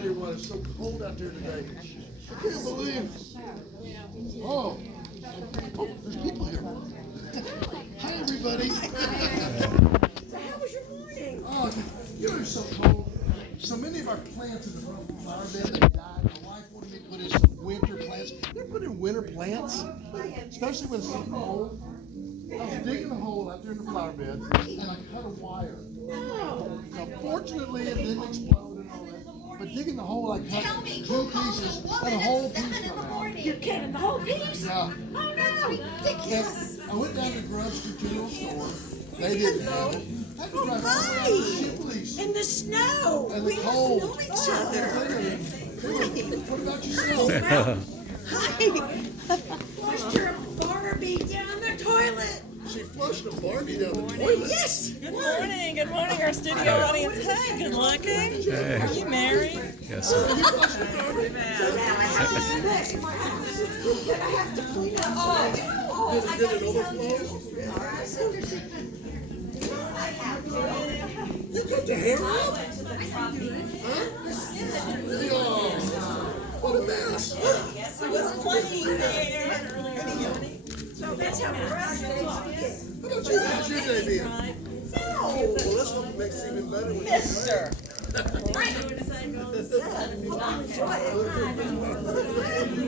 tell you what, it's so cold out there today. I can't believe. Oh, there's people here. Hi, everybody. So how was your morning? Oh, you are so cold. So many of our plants in the front flower bed, they died. My wife wanted me to put in some winter plants. You put in winter plants, especially when it's so cold. I was digging a hole out there in the flower bed, and I cut a wire. Now, fortunately, it didn't explode and all that. But digging the hole, I cut two pieces, and a whole piece come out. You're cutting the whole piece? Yeah. Oh no, ridiculous. And I went down to Grubb's Continual Store. They didn't have it. I had to drive all the way out to Shipley's. In the snow. And the We have to cold. know each other. What about yourself? Hi. Flushed your Barbie down the toilet. She flushed a Barbie down the toilet. Yes. Good morning, our studio audience. Hey, good looking. Hey. Are you married? Yes, sir. You flushed a Barbie. So now I have to do this. I have to clean up. Did it overflow? You cut the hair off? Huh? Oh, what a mess. It was playing there. So that's how rough it is. How about you? How's your day been? Well, let's hope it makes it even better. Mister.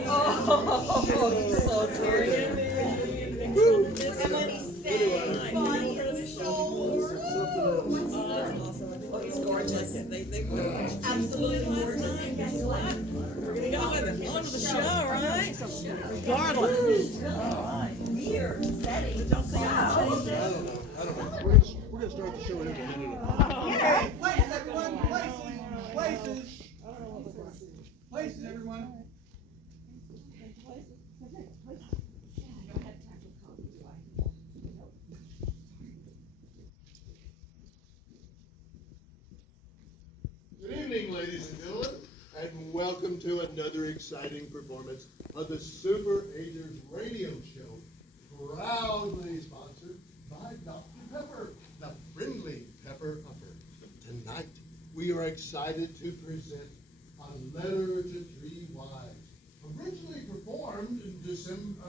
Oh, so He's gorgeous. They were absolutely gorgeous. We're gonna go with it. On to the show, right? Regardless. Weird setting. I don't know. We're gonna start the show in a minute. Okay, places, everyone, places, everyone. Good evening, ladies and gentlemen, and welcome to another exciting performance of the Super Agers Radio Show, proudly sponsored by Dr. Pepper, the friendly pepper upper. Tonight, we are excited to present A Letter to Three Wives, originally performed in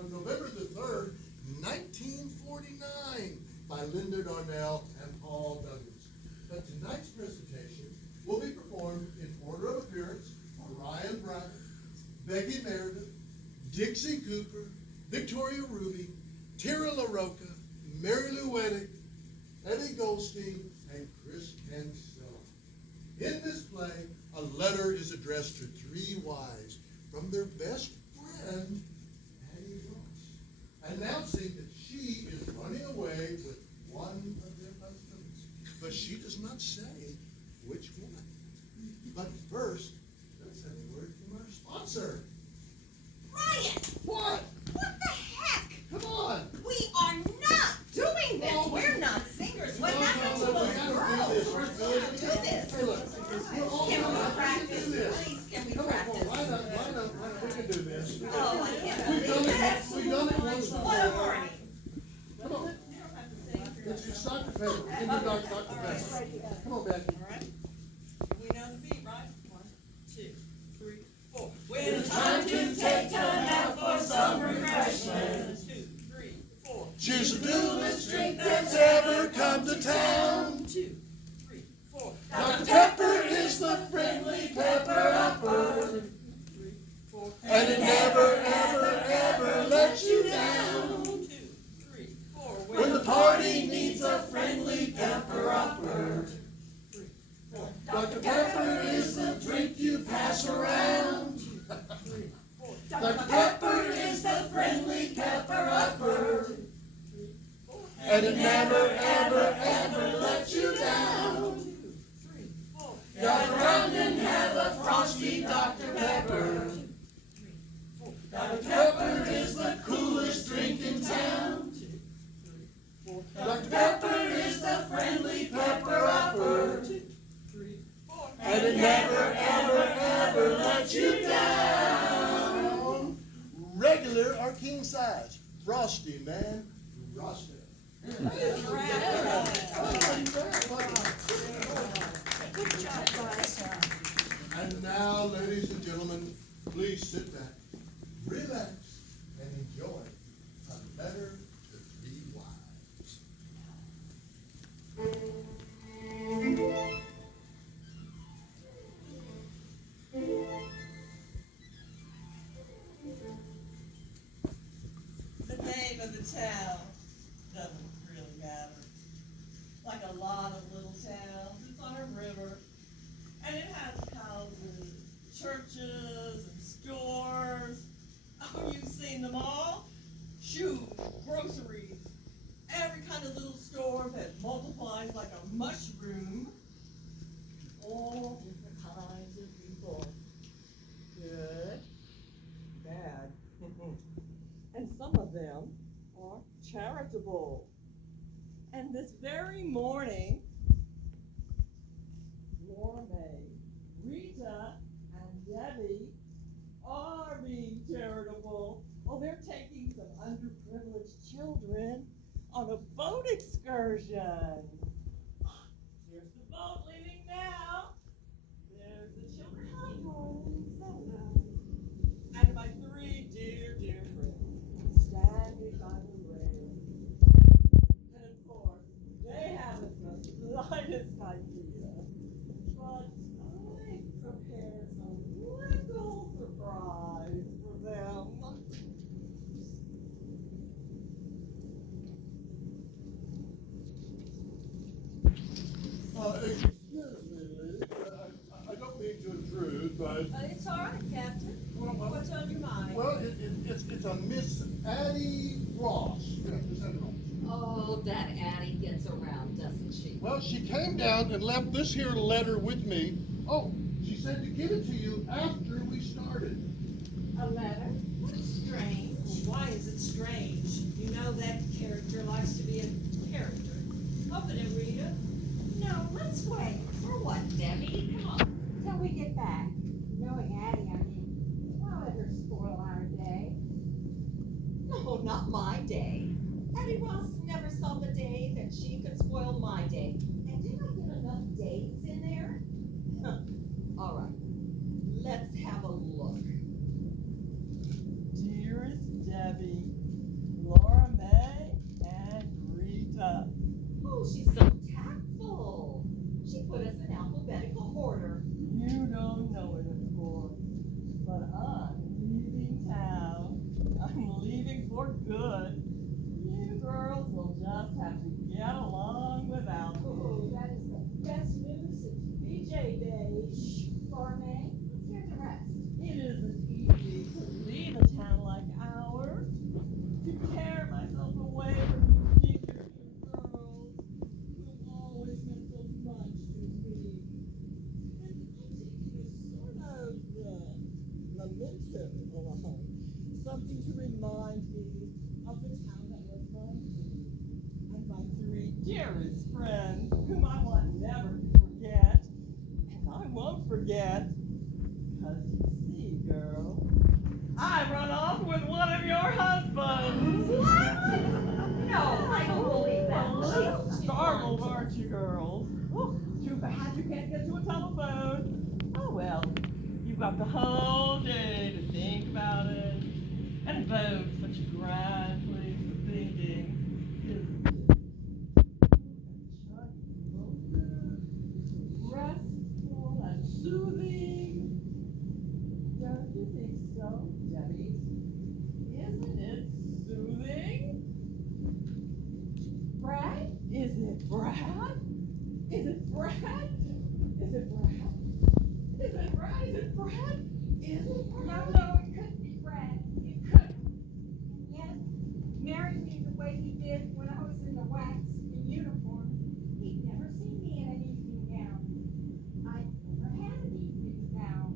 November the 3rd, 1949, by Linda Darnell and Paul Douglas. But tonight's presentation will be performed in order of appearance by Ryan Brown, Becky Meredith, Dixie Cooper, Victoria Ruby, Tara LaRocca, Mary Lou Weddick, Eddie Goldstein, and Chris Cancella. In this play, a letter is addressed to three wives from their best friend, Addie Ross, announcing that she is running away with one of their husbands. But she does not say which one. But first, let's have a word from our sponsor. Ryan, What? what the heck? Come on. We are not doing this. We're not singers. What happened to those girls? We're going to do this. Hey, look. Can we practice? Do this. Please, can we Come on, practice? why not? We can do this. Oh, I can't We've done believe it. this. We've done it once What a before. morning. Come on. It's Dr. Pepper. We can do Dr. Pepper. Come on, Becky. All right. We know the beat, right? 1, 2, 3, 4. When it's time to take time out for some refreshment. 2, 3, 4. Choose the newest drink that's ever come to town. 2, 3, 4. Dr. Pepper is the friendly pepper upper. 3, 4. And it never, ever, ever lets you down. 2, 3, 4. When the party needs a friendly pepper upper. 3, 4. Dr. Pepper is the drink you pass around. 3, 4. Dr. Pepper is the friendly pepper upper. And it never, ever, ever lets you down. 3, 4. Got around and have a frosty Dr. Pepper. Dr. Pepper is the coolest drink in town. Dr. Pepper is the friendly pepper upper. 3, 4. And it never, ever, ever lets you down. Regular or king size? Frosty, man. Frosty. Good job, guys. And now Now, ladies and gentlemen, please sit back, relax, and enjoy a letter to three wives. The name of the town doesn't really matter. Like a lot of little towns, it's on a river, and it has houses, churches, and stores. Oh, you've seen them all. Shoes, groceries, every kind of little store that multiplies like a mushroom. All different kinds of people. Good, bad, and some of them are charitable. And this very morning, Laura May, Rita, and Debbie are being charitable. Oh, they're taking some underprivileged children on a boat excursion. Here's the boat leaving now. There's the children. Hi, darlings. Hello. And my three dear, dear friends standing by the rail. And of course, they haven't the slightest idea. But I prepared a little surprise for them. Excuse me, ladies. I don't mean to intrude, but, It's all right, Captain. well, What's on your mind? it's a Miss Addie Ross. Yeah, is that right? Oh, that Addie gets around, doesn't she? Well, she came down and left this here letter with me. Oh, she said to give it to you after we started. A letter? That's strange. Why is it strange? You know that character likes to be a character. Open it, Rita. No, let's wait. For what, Debbie? Come on. Till we get back. Knowing Addie, I mean, why let her spoil our day? No, not my day. Addie Ross never saw the day that she could spoil my day. And did I get enough days in there? All right, let's have a look. Dearest Debbie, Laura May, and Rita. Oh, she's so tactful. She put us in alphabetical order. You don't know it, of course, but I'm leaving town. I'm leaving for good. You girls will just have to get along without me. Oh, that is the best news since BJ days. Laura May, let's hear the rest. It isn't easy to leave a town like ours, to tear myself away from you dear girls who've always meant so much to me. And I'm taking a sort of memento along, something to remind me of the town that was my home, and my three dearest friends, whom I want never to forget, and I won't forget. Because you see, girl, I run off with one of your husbands. What? No, I don't believe that. A little She's startled, aren't you, girls? Oh, too bad you can't get to a telephone. Oh well, you've got the whole day to think about it and vote. Such a grand place for thinking, isn't it? Restful and soothing. Don't you think so, Debbie? Isn't it soothing? Brad? Is it Brad? Is it Brad? Is it Brad? Is it Brad? Is it Brad? Is it No, Brad? no, it couldn't be Brad. It couldn't. And yet, marrying me the way he did when I was in the wax in uniform, he'd never seen me in an evening gown. I never had an evening gown.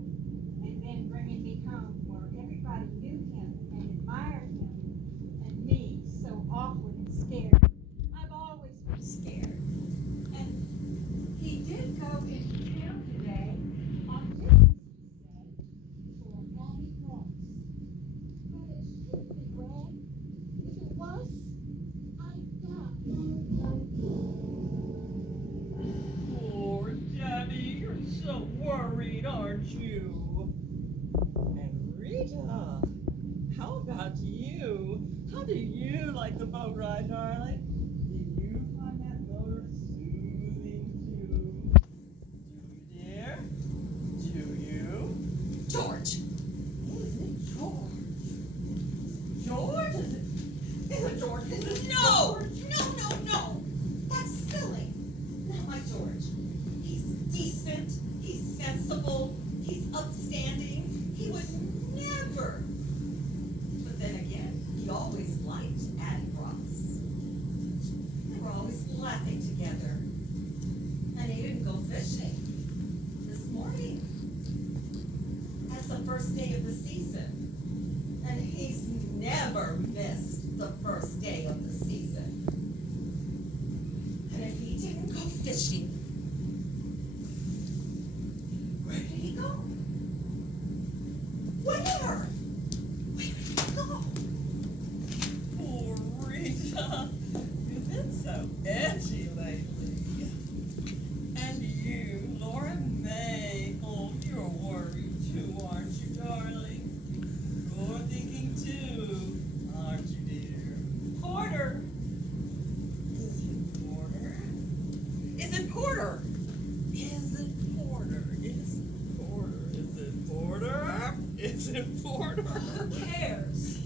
And then bringing me home where everybody knew him and admired him, and me, so awkward and scared. I've always been scared. And he did go into town today on business, he said, for Addie Ross. But it shouldn't be, Brad. If it was, I'd die. sweet, aren't you? And Rita, how about you? How do you like the boat ride, darling? Do you find that motor soothing too? Do you, dear? Do you? George! Is it George? George? Is it George? Is it No! George? No! That's silly. Not my George. He's decent, he's sensible, he's upstanding. He would never. But then again, he always liked Addie Ross. They were always laughing together. And he didn't go fishing this morning. That's the first day of the season. And he's never missed the first day of the season. And if he didn't go fishing, where did he go? Where? Where did he go? Poor Rita. You've been so edgy lately. And you, Laura May. Oh, you're worried too, aren't you, darling? You're thinking too, aren't you, dear? Porter! Is it Porter? Is it Porter? Is it Porter? Is it Porter? Is it Porter? Is it Porter? Who cares?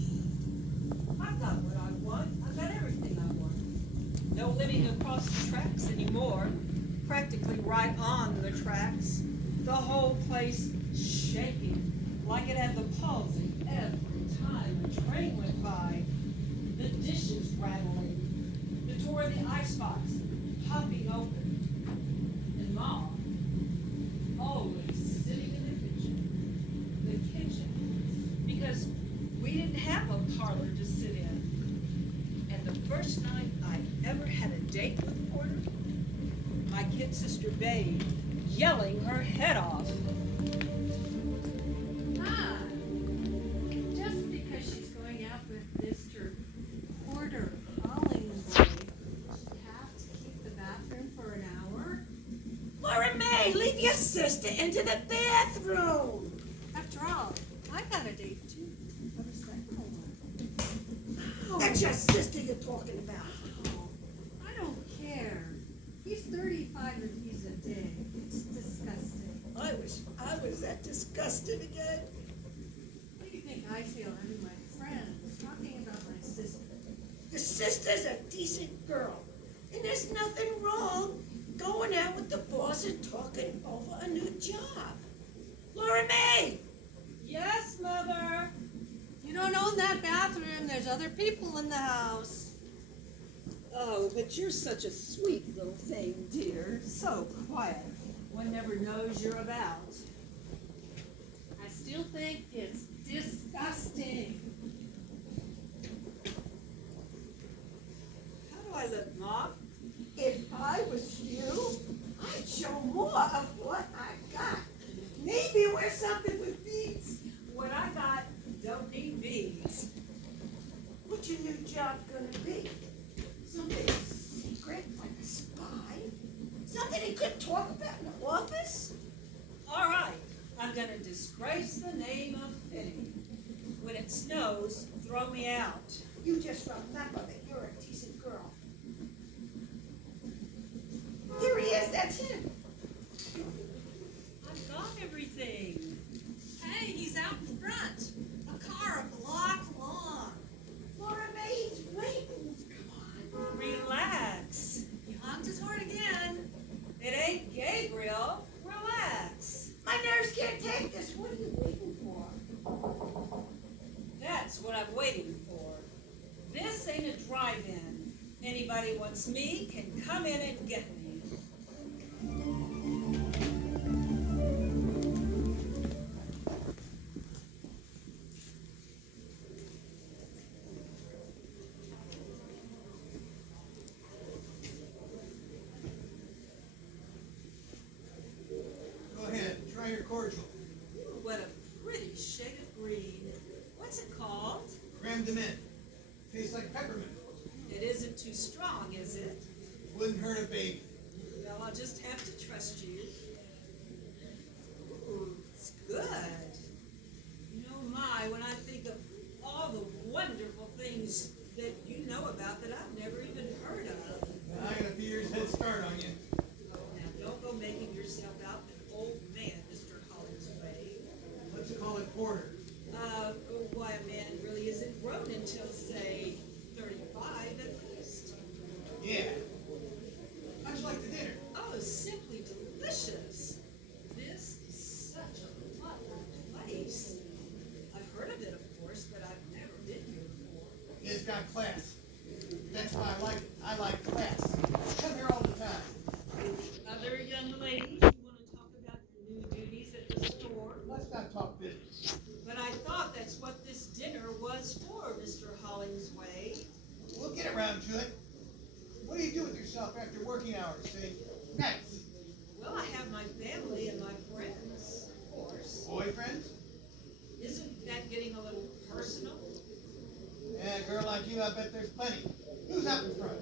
I've got what I want. I've got everything I want. No living across the tracks anymore. Practically right on the tracks. The whole place shaking like it had the palsy every time a train went by. The dishes rattling. The door of the icebox popping open. And Mom always sitting in the kitchen. The kitchen. Because we didn't have a parlor to sit in. And the first night I ever had a date with Porter, my kid sister Babe yelling her head off. Ah, just because she's going out with Mr. Porter Hollingworth, she have to keep the bathroom for an hour? Laura May, leave your sister into the bathroom. After all, I got a date too, a respectful one. That's your sister you're talking about. Oh, I don't care. He's 35 and he's a day. It's disgusting. I was that disgusted again. What do you think I feel having my friends talking about my sister? Your sister's a decent girl, and there's nothing wrong going out with the boss and talking over a new job. Laura May! Yes, Mother. You don't own that bathroom. There's other people in the house. Oh, but you're such a sweet little thing, dear. So quiet. One never knows you're about. I still think it's disgusting. How do I look, Mom? If I was you, I'd show more of what I got. Maybe wear something with beads. What I got don't need beads. What's your new job gonna be? Something secret, like a spy? Something he couldn't talk about in the office? All right, I'm gonna disgrace the name of Finney. When it snows, throw me out. You just remember that you're a decent girl. Here he is, that's him. I've got everything. Hey, he's out in front. A car a block long. Laura May's waiting. Come on. Relax. He honked his horn again. It ain't Gabriel. Relax. My nerves can't take this. What are you waiting for? That's what I'm waiting for. This ain't a drive-in. Anybody wants me can come in and get me. Go ahead, try your cordial. Ooh, what a pretty shade of green. What's it called? Creme de menthe. Tastes like peppermint. It isn't too strong, is it? Wouldn't hurt a baby. Well, I'll just have to trust you. Ooh, class. That's why I like it. I like class. Come here all the time. Other young ladies, you want to talk about your new duties at the store? Let's not talk business. But I thought that's what this dinner was for, Mr. Hollingsway. We'll get around to it. What do you do with yourself after working hours, say, nights? Well, I have my family and my friends, of course. Boyfriends? Isn't that getting a little personal? Yeah, a girl like you, I bet there's plenty. Who's up in front?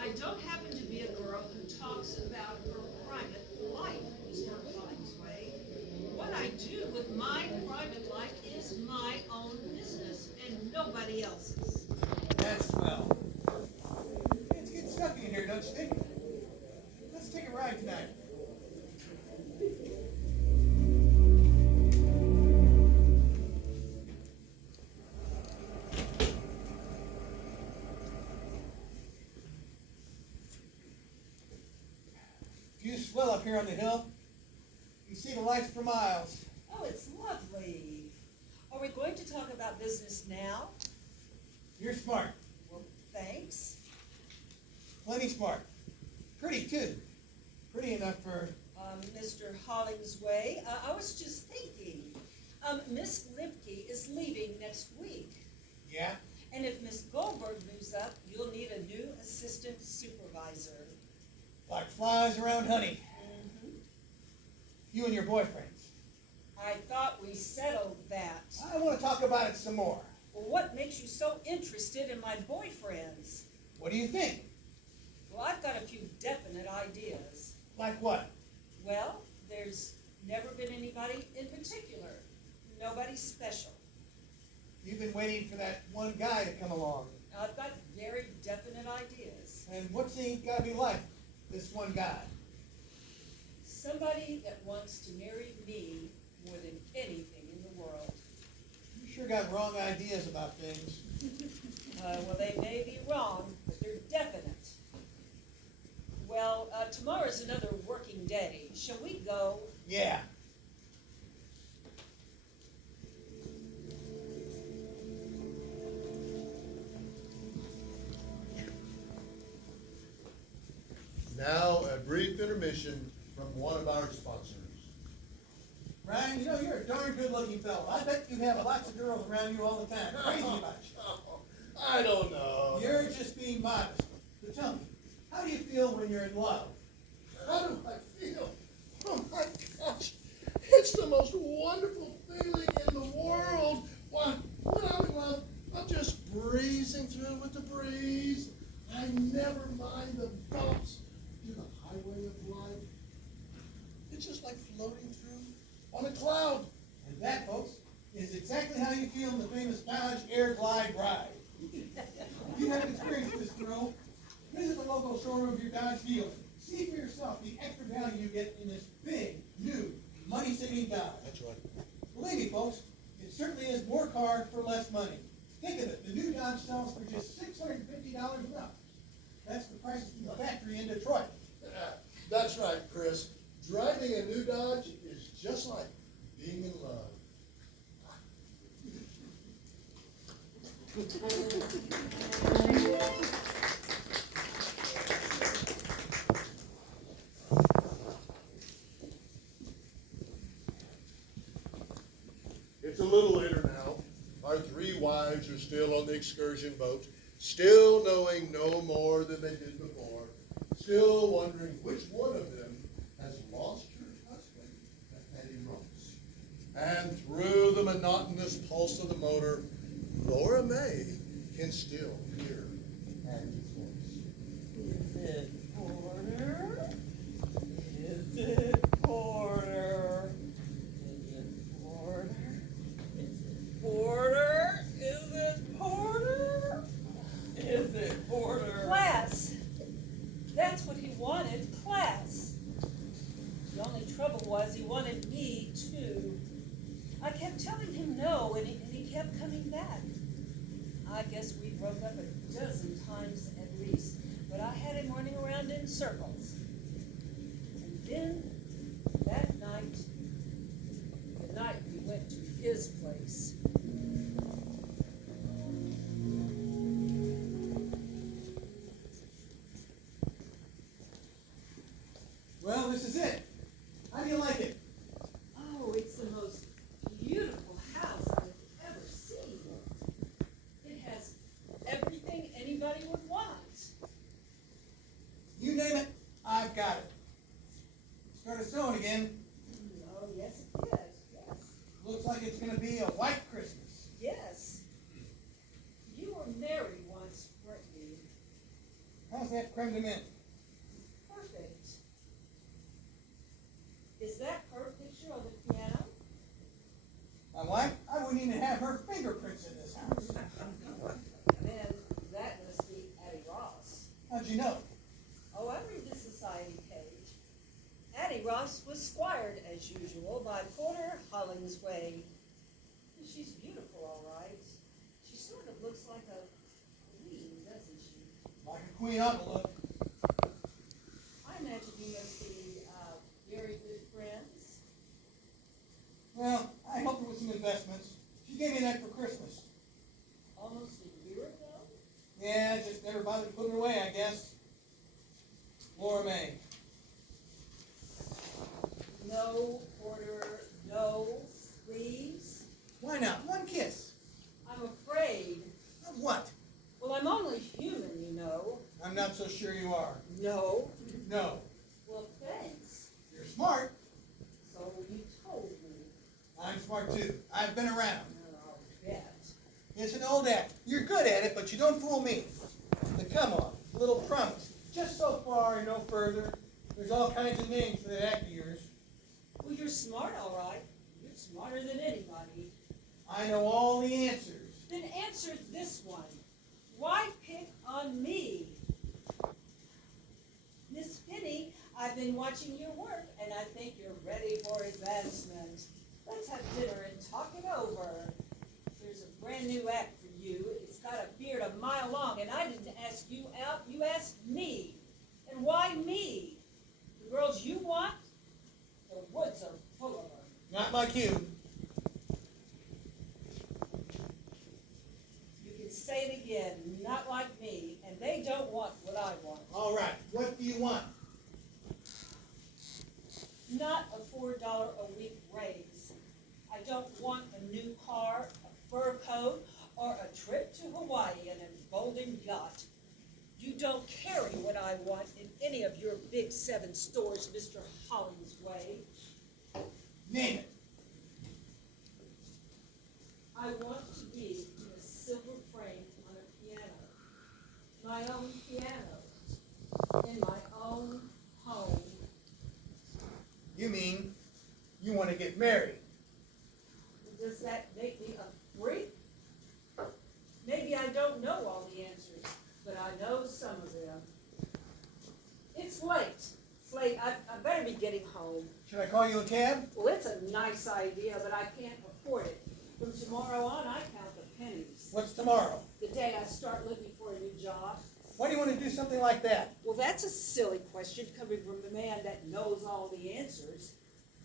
I don't happen to be a girl who talks about her private life, Mr. Hollingsway. What I do with my private life is my own business and nobody else's. That's swell. It's getting stuffy in here, don't you think? Let's take a ride tonight. View's swell up here on the hill. You see the lights for miles. Oh, it's lovely. Are we going to talk about business now? You're smart. Well, thanks. Plenty smart. Pretty, too. Pretty enough for... Mr. Hollingsway, I was just thinking, Miss Limke is leaving next week. Yeah? And if Miss Goldberg moves up, you'll need a new assistant supervisor. Like flies around honey. You and your boyfriends. I thought we settled that. I want to talk about it some more. Well, what makes you so interested in my boyfriends? What do you think? Well, I've got a few definite ideas. Like what? Well, there's never been anybody in particular. Nobody special. You've been waiting for that one guy to come along. I've got very definite ideas. And what's he got to be like, this one guy? Somebody that wants to marry me more than anything in the world. You sure got wrong ideas about things. Well, they may be wrong, but they're definite. Well, tomorrow's another working day. Shall we go? Yeah. Now, a brief intermission from one of our sponsors. Ryan, you know, you're a darn good-looking fellow. I bet you have lots of girls around you all the time. Crazy about you. I don't know. You're just being modest. But tell me, how do you feel when you're in love? How do I feel? Oh my gosh, it's the most wonderful feeling in the world. Why, when I'm in love, I'm just breezing through with the breeze. I never mind the bumps to the highway of life. It's just like floating through on a cloud. And that, folks, is exactly how you feel in the famous Dodge Air Glide ride. If you haven't experienced this thrill, visit the local showroom of your Dodge dealer. See for yourself the extra value you get in this big, new, money-saving Dodge. That's right. Believe me, folks, it certainly is more car for less money. Think of it, the new Dodge sells for just $650 a month. That's the price from the factory in Detroit. That's right, Chris. Driving a new Dodge is just like being in love. It's a little later now. Our three wives are still on the excursion boat, still knowing no more than they did before, still wondering which one of them has lost her husband at Petty Ross. And through the monotonous pulse of the motor, Laura May can still hear Patty's voice. Is it Porter? Is it Porter? Is it Porter? Is it Porter? Is it Porter? Is it Porter? Class. That's what he wanted, class. The only trouble was he wanted me too. I kept telling him no, and he kept coming back. I guess we broke up a dozen times at least, but I had him running around in circles. And then, that night, the night we went to his place, like it's gonna be a white Christmas. Yes. You were married once, weren't you? How's that creme de menthe? Perfect. Is that her picture on the piano? My wife, I wouldn't even have her fingerprints in this house. Then that must be Addie Ross. How'd you know? Oh, I read the society page. Addie Ross was squired, as usual, by Porter Hollingsway. She's beautiful, all right. She sort of looks like a queen, doesn't she? Like a queen ought to look. I imagine you must be very good friends. Well, I helped her with some investments. She gave me that for Christmas. Almost a year ago? Yeah, just never bothered to put her away, I guess. Laura May. No, Porter, no, please. Why not? One kiss. I'm afraid. Of what? Well, I'm only human, you know. I'm not so sure you are. No. No. Well, thanks. You're smart. So you told me. I'm smart too. I've been around. I'll bet. It's an old act. You're good at it, but you don't fool me. But come on, a little promise. Just so far and no further. There's all kinds of names for that act of yours. Well, you're smart, all right. You're smarter than anybody. I know all the answers. Then answer this one. Why pick on me? Miss Penny, I've been watching your work, and I think you're ready for advancement. Let's have dinner and talk it over. There's a brand new act for you. It's got a beard a mile long, and I didn't ask you out. You asked me. And why me? The girls you want? The woods are full of them. Not like you. You can say it again, not like me, and they don't want what I want. All right, what do you want? Not a $4 a week raise. I don't want a new car, a fur coat, or a trip to Hawaii in an emboldened yacht. You don't carry what I want in any of your big 7 stores, Mr. Hollingsway. Name it. I want to be in a silver frame on a piano. My own piano. In my own home. You mean you want to get married? Does that make me a freak? Maybe I don't know all the answers, but I know some of them. It's late. It's late. I better be getting home. Should I call you a cab? Well, it's a nice idea, but I can't afford it. From tomorrow on, I count the pennies. What's tomorrow? The day I start looking for a new job. Why do you want to do something like that? Well, that's a silly question coming from a man that knows all the answers.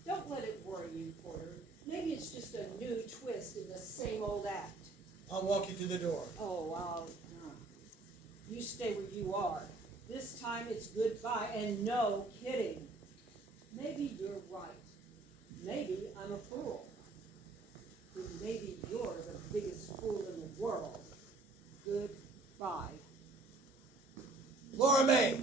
Don't let it worry you, Porter. Maybe it's just a new twist in the same old act. I'll walk you to the door. Oh, you stay where you are. This time it's goodbye and no kidding. Maybe you're right. Maybe I'm a fool. But maybe you're the biggest fool in the world. Goodbye. Laura May.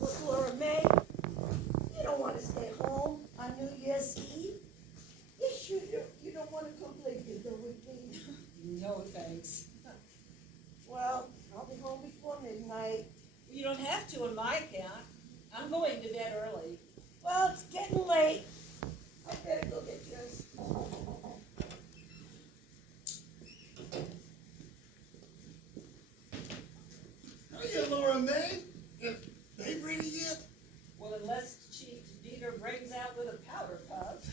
Look, Laura May, you don't want to stay home on New Year's Eve? Yes, you do. You don't want to come play bingo with me? No thanks. Well, I'll be home before midnight. You don't have to on my account. I'm going to bed early. Well, it's getting late. I better go get dressed. Hiya, Laura May. They ready yet? Well, unless Chief Dieter brings out with a powder puff.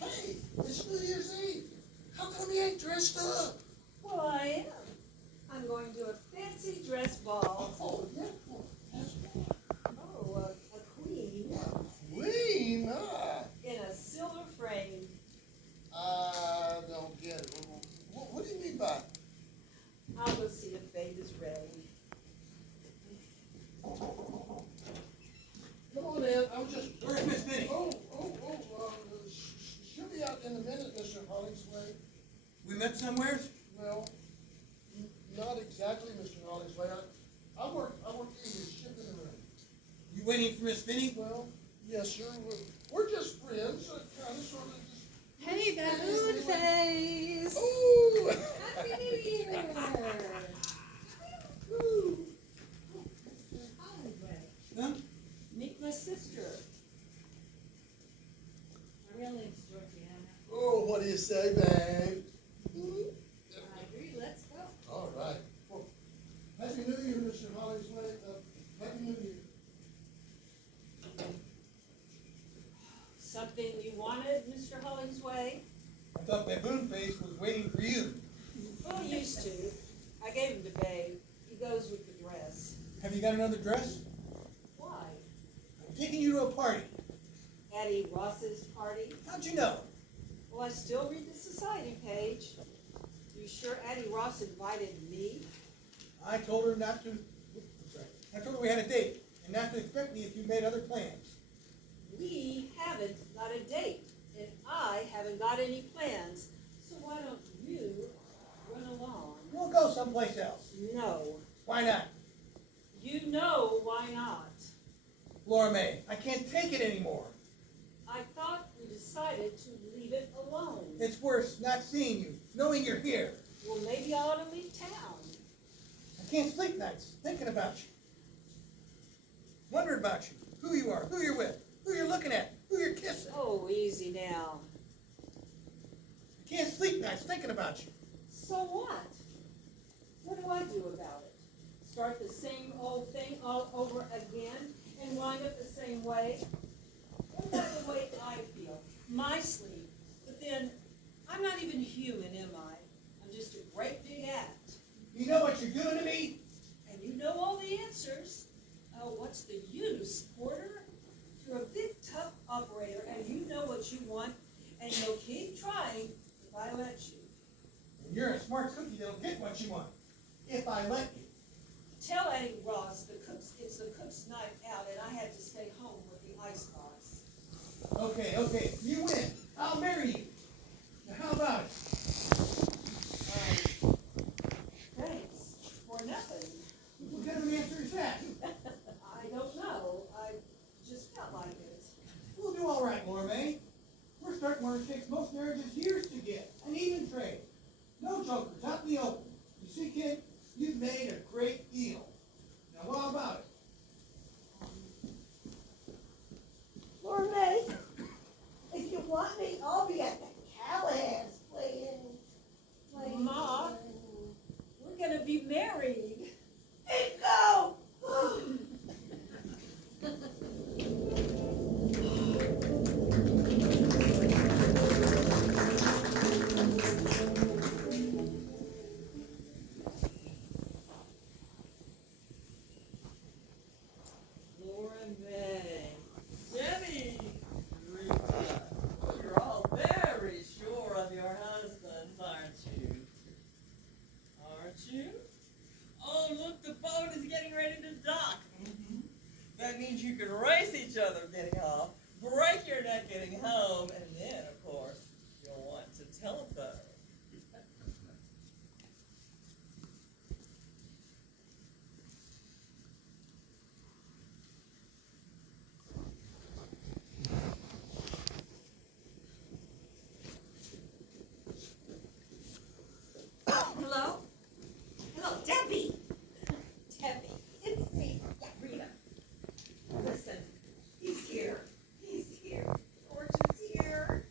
Hey, it's New Year's Eve. How come you ain't dressed up? Well, I am. I'm going to a fancy dress ball. Oh, yeah. Oh, a queen Queen, in a silver frame. I don't get it. What do you mean by it? I'll go see if Babe is ready. Come on, Em. I was just. Where's Miss Minnie? She'll be out in a minute, Mr. Hollingsway. We met somewheres? Well, not exactly, Mr. Hollingsway. I work in the shipping room. You waiting for Miss Minnie? Well, yes, sir. We're just friends, kind of, sort of just. Hey, Baboon Face! Ooh! Happy New Year! Ooh. Mr. Hollingsway, Huh? meet my sister. My real name's Georgiana. Oh, what do you say, babe? I agree, let's go. All right. Well, Happy New Year, Mr. Hollingsway. Happy New Year. Something you wanted, Mr. Hollingsway? I thought Baboon Face was waiting for you. Well, used to. I gave him to Babe. He goes with the dress. Have you got another dress? Why? I'm taking you to a party. Addie Ross's party? How'd you know? Well, I still read the society page. You sure Addie Ross invited me? I told her not to. I told her we had a date and not to expect me if you made other plans. We haven't got a date, and I haven't got any plans. So why don't you run along? We'll go someplace else. No. Why not? You know why not. Laura May, I can't take it anymore. I thought we decided to leave it alone. It's worse not seeing you, knowing you're here. Well, maybe I ought to leave town. I can't sleep nights thinking about you. Wondering about you, who you are, who you're with, who you're looking at, who you're kissing. Oh, easy now. I can't sleep nights thinking about you. So what? What do I do about it? Start the same old thing all over again and wind up the same way? What about the way I feel? My sleep. But then, I'm not even human, am I? I'm just a great big act. You know what you're doing to me? And you know all the answers. Oh, what's the use, Porter? You're a big, tough operator, and you know what you want, and you'll keep trying if I let you. And you're a smart cookie that'll get what you want, if I let you. Tell Addie Ross it's the cook's night out, and I had to stay home with the icebox. Okay, you win. I'll marry you. Now how about it? Thanks for nothing. What kind of an answer is that? I don't know. I just felt like it. We'll do all right, Laura May. We're starting where it takes most marriages years to get, an even trade. No jokers, out in the open. You see, kid, you've made a great deal. Now, what about it? Laura May, if you want me, I'll be at the Callahan's playing. Ma, we're gonna be married. Bingo! Laura May. Jenny. Rita. You're all very sure of your husbands, aren't you? Aren't you? Oh, look, the boat is getting ready to dock. That means you can race each other getting off, break your neck getting home, and then, of course, you'll want to telephone. Hello? Hello, Debbie. Debbie. It's me. Yeah, Rita. Listen, he's here. He's here. George is here.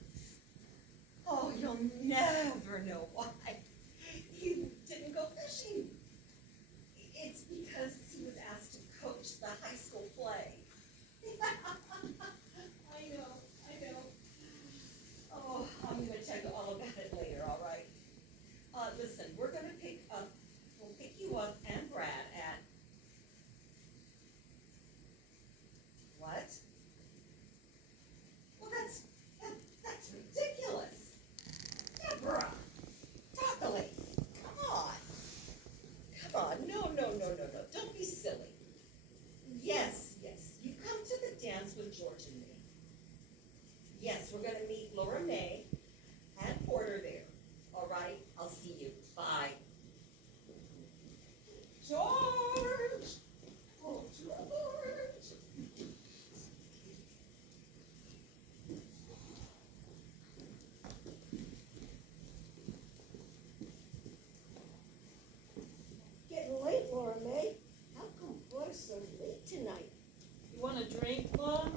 Oh, you'll never include George and me. Yes, we're gonna meet Laura May and Porter there. All right, I'll see you. Bye. George! Oh, George! Getting late, Laura May. How come Porter's so late tonight? You want a drink, Mom?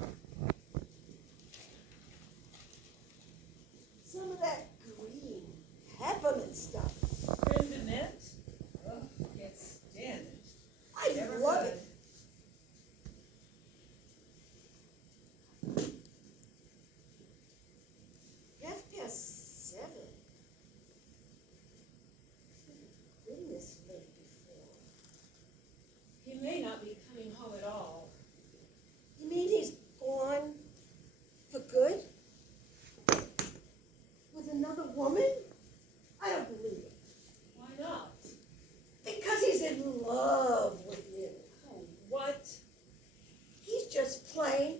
Some of that green peppermint stuff. Creme de mint? Ugh, can't stand it. I Never love could. it. $7:30. Been this late before. He may not be coming home at all. You mean he's gone for good? With another woman? I don't believe it. Why not? Because he's in love with you. Oh, what? He's just plain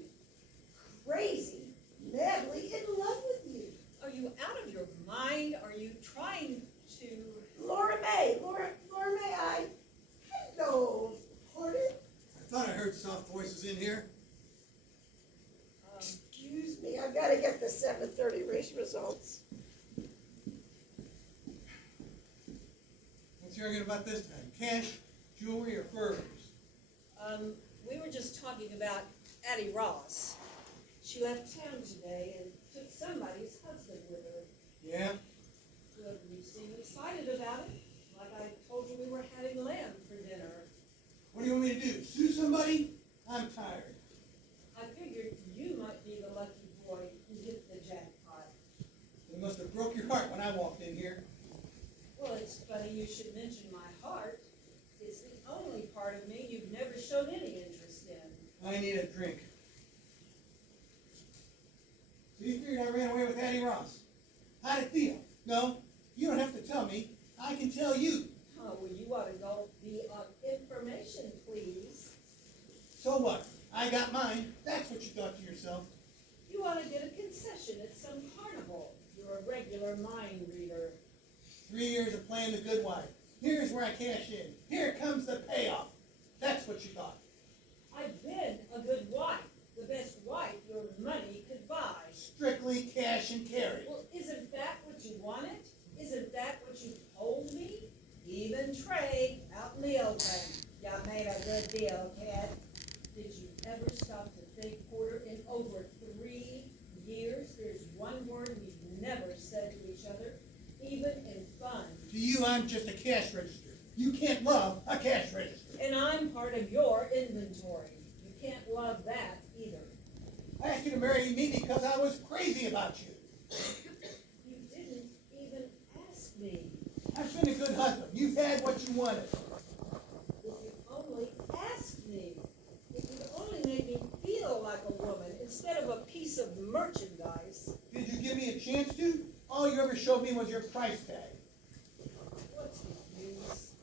crazy, madly in love with you. Are you out of your mind? Are you trying to... Laura May, hello, Porter. I thought I heard soft voices in here. Excuse me, I gotta get the 7:30 race results. What's you arguing about this time? Cash, jewelry, or furs? We were just talking about Addie Ross. She left town today and took somebody's husband with her. Yeah? Good, you seem excited about it. Like I told you we were having lamb for dinner. What do you want me to do? Sue somebody? I'm tired. I figured you might be the lucky boy who hit the jackpot. It must have broke your heart when I walked in here. Well, it's funny you should mention my heart. It's the only part of me you've never shown any interest in. I need a drink. So you figured I ran away with Addie Ross? How'd it feel? No, you don't have to tell me. I can tell you. Oh, well, you ought to go be on information, please. So what? I got mine. That's what you thought to yourself. You ought to get a concession at some carnival. You're a regular mind reader. 3 years of playing the good wife. Here's where I cash in. Here comes the payoff. That's what you thought. I've been a good wife, the best wife your money could buy. Strictly cash and carry. Well, isn't that what you wanted? Isn't that what you told me? Even trade out in the open. You made a good deal, kid. Did you ever stop to think, Porter, in over 3 years, there's one word we've never said to each other, even in fun. To you, I'm just a cash register. You can't love a cash register. And I'm part of your inventory. You can't love that either. I asked you to marry me because I was crazy about you. You didn't even ask me. I've been a good husband. You've had what you wanted. If you only asked me. If you only made me feel like a woman instead of a piece of merchandise. Did you give me a chance to? All you ever showed me was your price tag. What's the use?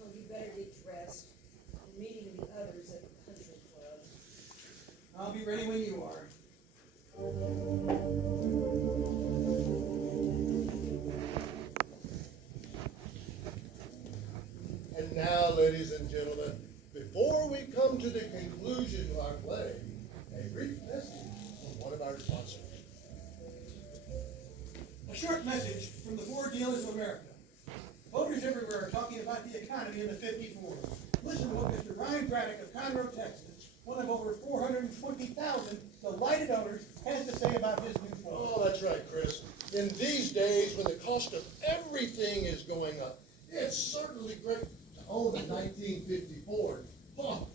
Oh, you better get dressed. I'm meeting the others at the country club. I'll be ready when you are. And now, ladies and gentlemen, before we come to the conclusion of our play, a brief message from one of our sponsors. A short message from the Ford dealers of America. Voters everywhere are talking about the economy in the 54. Listen to what Mr. Ryan Braddock of Conroe, Texas, one of over 420,000 delighted owners, has to say about his new Ford. Oh, that's right, Chris. In these days, when the cost of everything is going up, it's certainly great to own a 1950 Ford. Oh,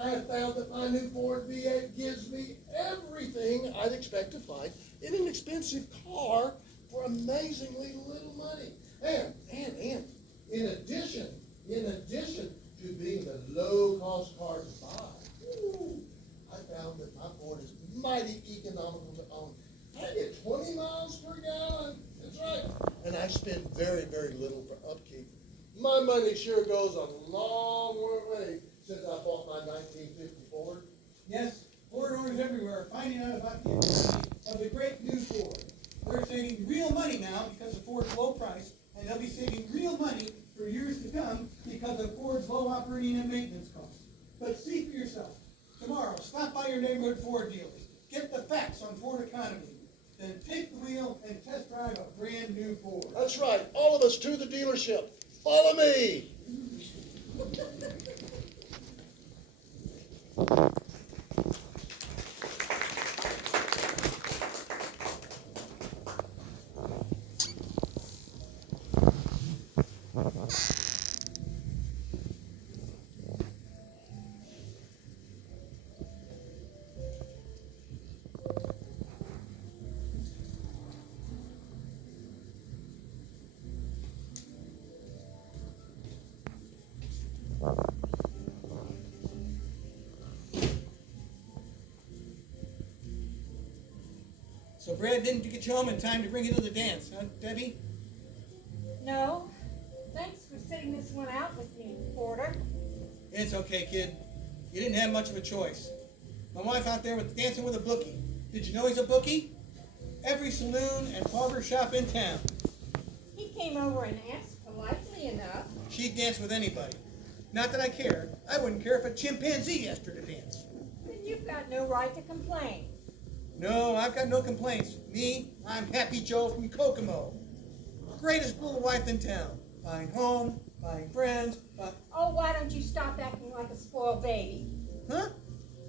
I have found that my new Ford V8 gives me everything I'd expect to find in an expensive car for amazingly little money. And in addition to being the low-cost car to buy, I found that my Ford is mighty economical to own. I get 20 miles per gallon. That's right. And I spend very, very little for upkeep. My money sure goes a long way since I bought my 1950 Ford. Yes, Ford owners everywhere are finding out about the identity of the great new Ford. They're saving real money now because of Ford's low price, and they'll be saving real money for years to come because of Ford's low operating and maintenance costs. But see for yourself. Tomorrow, stop by your neighborhood Ford dealers. Get the facts on Ford economy. Then take the wheel and test drive a brand new Ford. That's right. All of us to the dealership. Follow me. So Brad didn't get you home in time to bring you to the dance, huh, Debbie? No, thanks for sitting this one out with me, Porter. It's okay, kid. You didn't have much of a choice. My wife out there was dancing with a bookie. Did you know he's a bookie? Every saloon and barber shop in town. He came over and asked politely enough. She'd dance with anybody. Not that I cared. I wouldn't care if a chimpanzee asked her to dance. Then you've got no right to complain. No, I've got no complaints. Me, I'm Happy Joe from Kokomo. Greatest little wife in town. Fine home, fine friends, Oh, why don't you stop acting like a spoiled baby? Huh?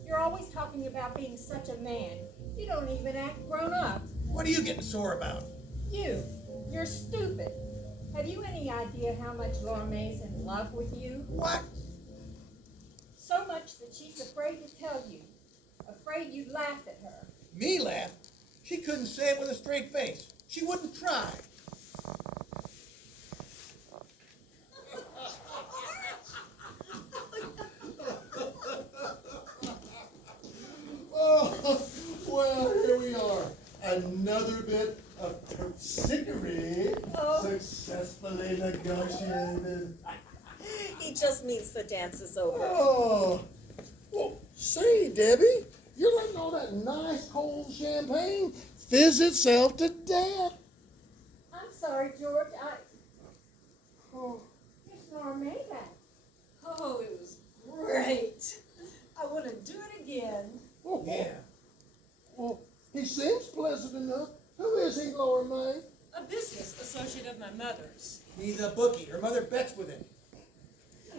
You're always talking about being such a man. You don't even act grown up. What are you getting sore about? You're stupid. Have you any idea how much Laura May's in love with you? What? So much that she's afraid to tell you. Afraid you'd laugh at her. Me laugh? She couldn't say it with a straight face. She wouldn't try. Oh, well, here we are. Another bit of terpsichore successfully negotiated. He just means the dance is over. Oh, well, say, Debbie, you're letting all that nice cold champagne fizz itself to death. I'm sorry, George. Here's Laura May back. Oh, it was great. I want to do it again. Oh, Yeah. well, he seems pleasant enough. Who is he, Laura May? A business associate of my mother's. He's a bookie. Her mother bets with him.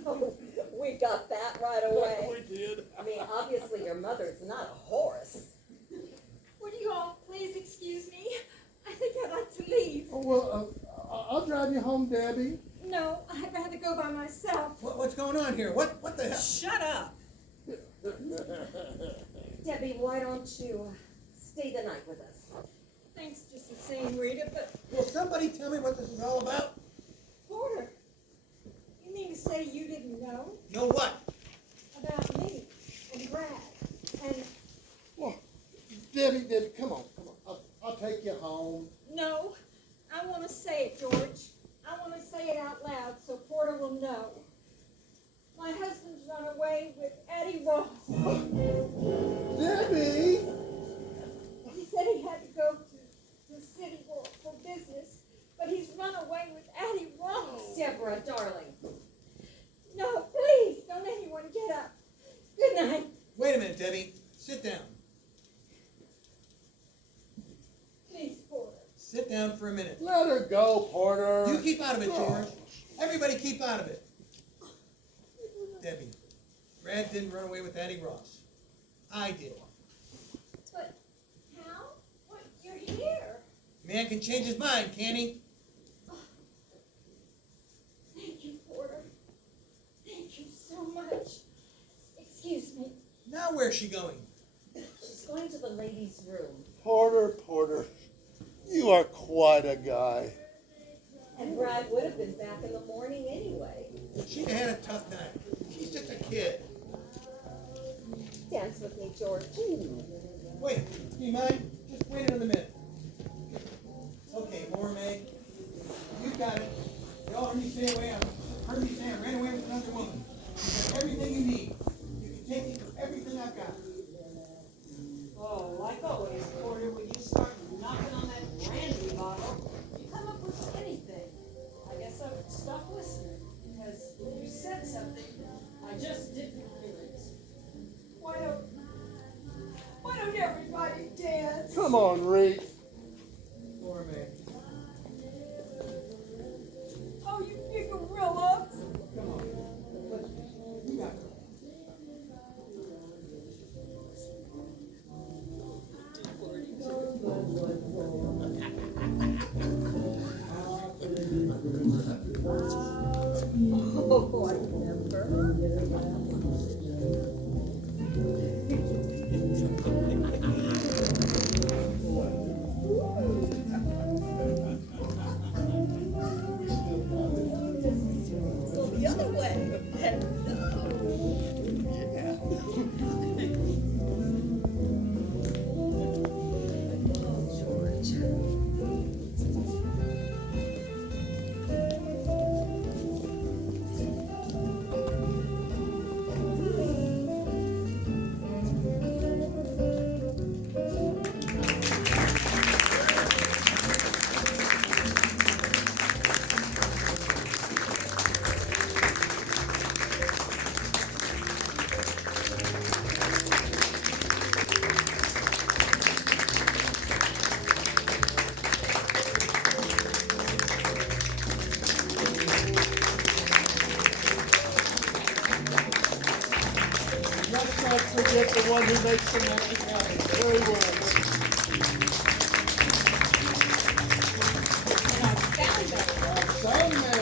Oh, we got that right away. We did. I mean, obviously your mother's not a horse. Would you all please excuse me? I think I'd like to leave. Oh, well, I'll drive you home, Debbie. No, I'd rather go by myself. What's going on here? What the hell? Shut up. Debbie, why don't you stay the night with us? Thanks just the same, Rita, but Will somebody tell me what this is all about? Porter, you mean to say you didn't know Know what? about me and Brad and... Well, Debbie, come on. I'll take you home. No, I want to say it, George. I want to say it out loud so Porter will know. My husband's run away with Addie Ross. Debbie! He said he had to go to the city for business, but he's run away with Addie Ross. Deborah, darling. No, please, don't anyone get up. Good night. Wait a minute, Debbie. Sit down. Please, Porter. Sit down for a minute. Let her go, Porter. You keep out of it, George. Everybody keep out of it. Debbie, Brad didn't run away with Addie Ross. I did. But how? What? You're here. Man can change his mind, can't he? Thank you, Porter. Thank you so much. Excuse me. Now where's she going? She's going to the ladies' room. Porter, you are quite a guy. And Brad would have been back in the morning anyway. She'd have had a tough night. She's just a kid. Dance with me, George. Wait, do you mind? Just wait another minute. Okay, Laura May, you got it. You all heard me say I ran away with another woman. You have everything you need. You can take me for everything I've got. Oh, Come on, Reed. Laura May, Oh, you big gorilla. come on. You got it. Oh, I never heard Go the other way. Oh, George. Let's not forget the one who makes the magic happen. Very well. And our sound man. Our sound man.